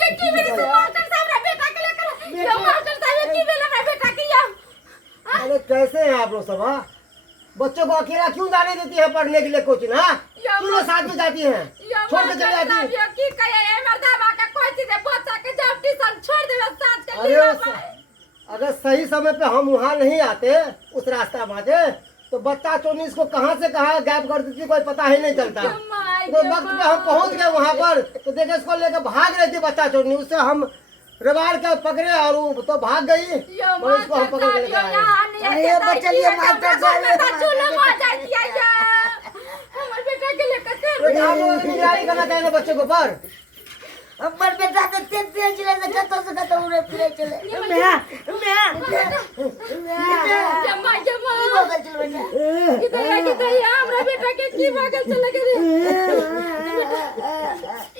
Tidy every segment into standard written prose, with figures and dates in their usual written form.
ये की मेरे से मास्टर साहब रे बेटा के लेकर ये मास्टर साहब की बेला रे बेटा की या अरे कैसे हैं आप लोग सब? हाँ, बच्चों को अकेला क्यों जाने देती है पढ़ने के लिए कोचिंग? हाँ, क्यों लोग साथ में जाती हैं, छोड़ के चले जाती हैं? ये की कहे ए मर्दावा का कोई चीज बच्चा के जब ट्यूशन छोड़ देवे साथ के अरे अगर सही समय पे हम वहाँ नहीं आते, उस रास्ता माजे, तो बच्चा चोनी इसको कहाँ से कहाँ गैप कर देती कोई पता ही नहीं चलता। तो वक्त पे हम पहुँच गए वहाँ पर तो देखे इसको लेकर भाग रही थी बच्चा चोनी, उससे हम रबाड़ के पकड़े और वो तो भाग गई और इसको हम पकड़ के लेकर आए। अरे बचलिए मास्टर साहब हमर बेटा के लेकर तो आप लोग तैयारी करना चाहिए बच्चे को पर अमर बेटा तो तेज चले से कतो उड़े फिरे चले मैं जम्मा जम्मा बगल चल बेटा किधर हमरा बेटा के की भागल चले गे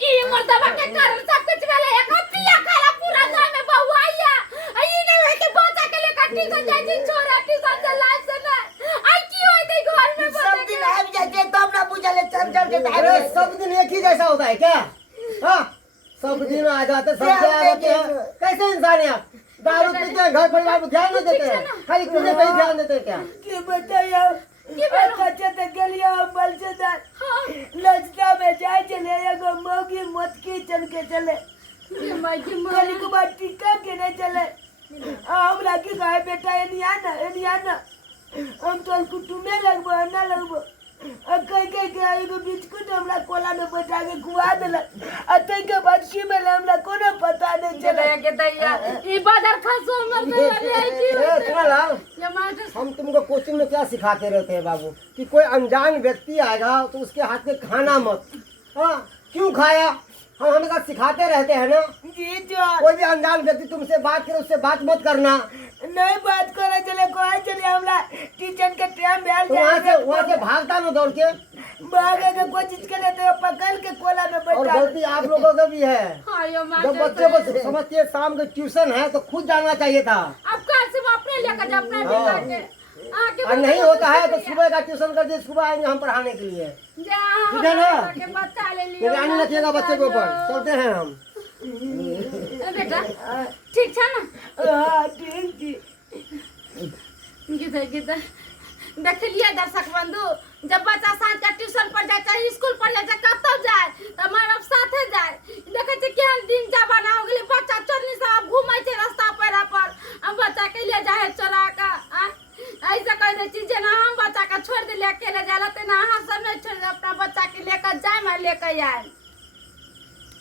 ई मर्दवा के कारण सब कुछ भेले एक पिया खाला पूरा गांव में बहुआया ई नहीं है कि बच्चा के लेकर ट्यूशन जाई छी छोरा ट्यूशन से लाइफ से ना आई की होई गई घर में सब दिन आ जाते तब ना पूछले चल के अरे सब दिन एक ही जैसा होता है क्या? हाँ, सब दिन आ जाते सब आ जाते हैं। कैसे इंसान है आप? दारू पीते हैं, घर परिवार पर ध्यान नहीं देते हैं, खाली पीने पे ही ध्यान देते हैं क्या? के बताया बच्चा तो गलिया बल से लजता में जाए चले एगो मौगी मत की चल के चले गली को बात टिका के नहीं चले हमरा की कहे बेटा एनिया ना हम तो कुटुमे लगबो ना लगबो कई के एगो बिस्कुट हमरा कोला में बैठा के खुआ देलक तै के बाद में हमरा कोनो पता नहीं चले के दैया ई बाजार खसो मर सुना लाल, ये मास्टर हम तुमको कोचिंग में क्या सिखाते रहते हैं बाबू कि कोई अनजान व्यक्ति आएगा तो उसके हाथ में खाना मत। हाँ, क्यों खाया? हम हमेशा सिखाते रहते हैं ना। जी जो कोई भी अनजान व्यक्ति तुमसे बात करे उससे बात मत करना। नहीं बात करे चले कोई चले हमरा टीचर के टाइम भेल तो वहाँ से भागता ना दौड़ के भागे के कोशिश करे तो पकड़ के कोला में और बैठा गलती आप लोगों का भी है। हां यो जब मास्टर बच्चे को समझिए शाम के ट्यूशन है तो खुद जाना चाहिए था। अब कल से वो अपने लेकर जा अपने बेटा के आके और नहीं होता है तो सुबह का ट्यूशन कर दिए, सुबह आएंगे हम पढ़ाने के लिए। जा ठीक है ना? के बच्चा ले लियो निगरानी रखिएगा बच्चे के ऊपर। चलते हैं हम। बेटा ठीक छ ना? हां ठीक थी गिदा देख लिया दर्शक बंधु, जब बच्चा साथ का ट्यूशन पर जाए चाहे स्कूल पर जाए कब तक जाए तो माँ बाप साथे जाए।